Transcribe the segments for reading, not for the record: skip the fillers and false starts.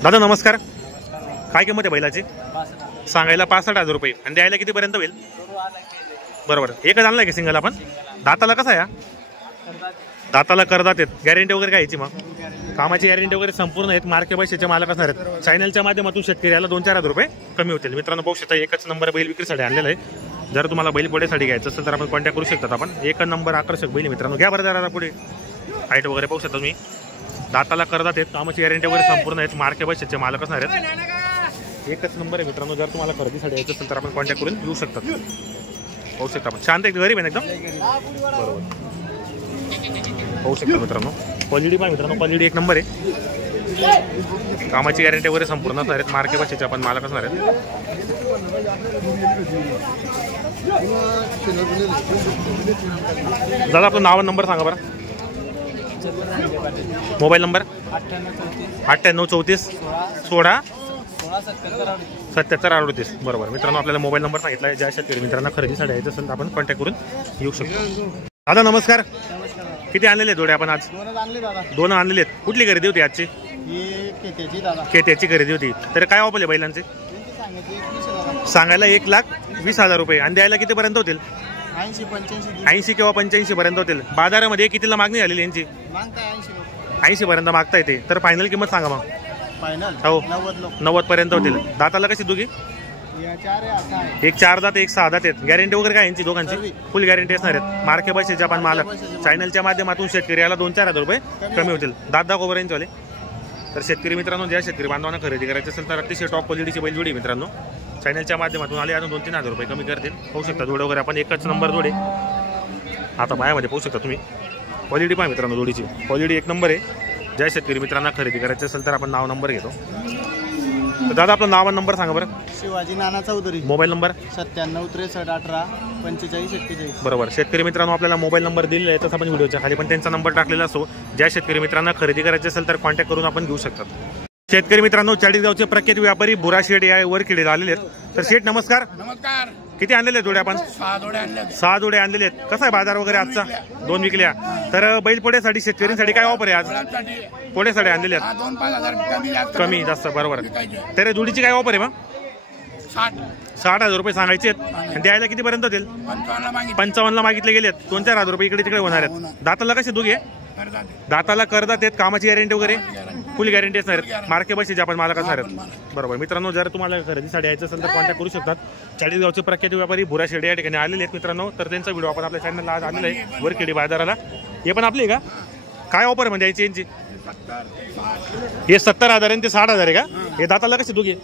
दादा नमस्कार. काय किंमत आहे बैलाची? सांगायला 65,000 रुपये आणि द्यायला कितीपर्यंत होईल? बरोबर. एकच आणलाय का सिंगल आपण? दाताला कसा आहे? दाताला करदात आहेत. गॅरंटी वगैरे काय याची? मग कामाची गॅरंटी वगैरे संपूर्ण आहेत. मार्के पैशाचे मालक असणार आहेत. चॅनलच्या माध्यमातून शेतकऱ्याला 2-4 हजार रुपये कमी होतील. मित्रांनो पाहू शकता एकच नंबर बैल विक्रीसाठी आणलेला आहे. जर तुम्हाला बैल पोळ्यासाठी घ्यायचं असेल तर आपण कॉन्टॅक्ट करू शकतात. आपण एक नंबर आकर्षक बैल मित्रांनो. घ्या बरं जरा पुढे. हाईट वगैरे पाहू शकता तुम्ही. दाताला करदात आहेत. कामाची गॅरंटी वगैरे संपूर्ण आहेत. मार्के पैशाचे मालक असणार आहेत. एकच नंबर आहे मित्रांनो. जर तुम्हाला खरेदीसाठी यायचं असेल तर आपण कॉन्टॅक्ट करून येऊ शकतात. पाहू शकता आपण. शांत आहे गरीब आहे एकदम. बरोबर. पाहू शकता मित्रांनो. क्वालिटी पण मित्रांनो क्वालिटी एक नंबर आहे. कामाची गॅरंटी वगैरे संपूर्ण असणार आहेत. मार्के पैशाचे आपण मालक असणार आहेत. दादा आपलं नाव नंबर सांगा बरं. Mobile number 9834 16 77 38. बरोबर मित्रांनो आपल्याला मोबाईल नंबर सांगितला आहे. ज्या शेतकरी मित्रांना खरेदीसाठी यायचं असेल तर आपण कॉन्टॅक्ट करून येऊ शकतो. दादा नमस्कार. किती आणलेले जोडे आपण आज? 2 आणलेले आहेत. कुठली खरेदी होती आजची? खेत्याची खरेदी होती. तर काय वापरले बैलांचे? सांगायला 1,20,000 रुपये आणि द्यायला कितीपर्यंत होतील? 80 किंवा 85 पर्यंत होतील. बाजारामध्ये कितीला मागणी झालेली यांची? 80 पर्यंत मागता येते. तर फायनल किंमत सांगा मग. हो 90 पर्यंत होतील. दाताला कशी दोघी? एक 4 दात एक 6 दात आहेत. गॅरंटी वगैरे काय यांची दोघांची? फुल गॅरंटी असणार आहेत. मार्के पैशाचे आपण मालक. चॅनलच्या माध्यमातून शेतकऱ्याला 2-4 हजार रुपये कमी होतील. दात दाखव बरं यांच्यावाले. तर शेतकरी मित्रांनो ज्या शेतकरी बांधवांना खरेदी करायची असेल तर अतिशय टॉप क्वालिटीची बैलजोडी मित्रांनो चॅनलच्या माध्यमातून आले अजून 2-3 हजार रुपये कमी करतील. पाहू शकता जोडे वगैरे आपण एकच नंबर जोडे आता पायामध्ये पाहू शकता तुम्ही. क्वालिटी पण मित्रांनो जोडीची क्वालिटी एक नंबर आहे. ज्या शेतकरी मित्रांना खरेदी करायची असेल तर आपण नाव नंबर घेतो. तर दादा आपलं नाव आणि नंबर सांगा बरं. शिवाजी नाना चौधरी. Mobile number 97 63 18 45 41. बरोबर. शेतकरी मित्रांनो आपल्याला मोबाईल नंबर दिलेला आहे तसं आपण व्हिडिओच्या खाली पण त्यांचा नंबर टाकलेला असो. ज्या शेतकरी मित्रांना खरेदी करायची असेल तर कॉन्टॅक्ट करून आपण घेऊ शकतात. शेतकरी मित्रांनो चाळीसगावचे प्रख्यात व्यापारी बुरा शेठ या वरखेडे आलेले आहेत. तर शेठ नमस्कार. नमस्कार. किती आणलेले जोडे आपण? 6 जोडे आणलेले आहेत. कसा आहे बाजार वगैरे आजचा? 2 विकल्या. तर बैल पोळ्यासाठी शेतकऱ्यांसाठी काय ऑफर आहे आज? पोळ्यासाठी आणलेले आहेत. 2-5 कमी जास्त बरोबर. तर जोडीची काय ऑफर आहे मग? 60,000 रुपये सांगायचे आहेत. द्यायला कितीपर्यंत होतील? 55ला मागितले गेलेत. 2-4 हजार रुपये इकडे तिकडे होणार आहेत. दाताला कसे दोघे? दाताला करदात आहेत. कामाची गॅरंटी वगैरे फुल गॅरंटी असणार आहेत. मार्के पैशाचे आपण मालक असणार आहेत. बरोबर मित्रांनो जर तुम्हाला खरेदीसाठी यायचं असेल तर कॉन्टॅक्ट करू शकतात. चाळीसगावचे प्रख्यात व्यापारी बुरा शेड या ठिकाणी आलेले आहेत मित्रांनो. तर त्यांचा व्हिडिओ आपण आपल्या चॅनलला आज आलेला आहे वरखेडी बाजाराला. हे पण आपले का? काय ऑफर म्हणजे याची यांची? हे 70,000 आणि ते 60,000 आहे का? हे दाताला कसे दोघे?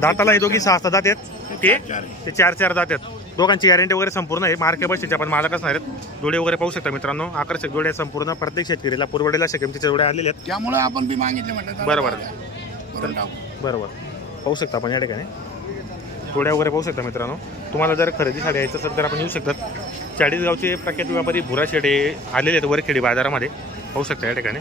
दाताला हे दोघी 6 दात आहेत. ते 4 दात आहेत. दोघांची गॅरंटी वगैरे संपूर्ण आहे. मार्के पैशाचे आपण मालक असणार आहेत. जोडे वगैरे पाहू शकता मित्रांनो. आकर्षक जोडे संपूर्ण प्रत्येक शेतकरीला पुरवडेला किमतीचे जोडे आलेले आहेत. त्यामुळे आपण बी मागितले म्हटलं. बरोबर बरोबर. पाहू शकता आपण या ठिकाणी जोड्या वगैरे पाहू शकता मित्रांनो. तुम्हाला जर खरेदीसाठी यायचं असेल तर आपण येऊ शकतात. चाळीसगावचे प्रख्यात व्यापारी बुरा शेडे आलेले आहेत वरखेडी बाजारामध्ये. पाहू शकता या ठिकाणी.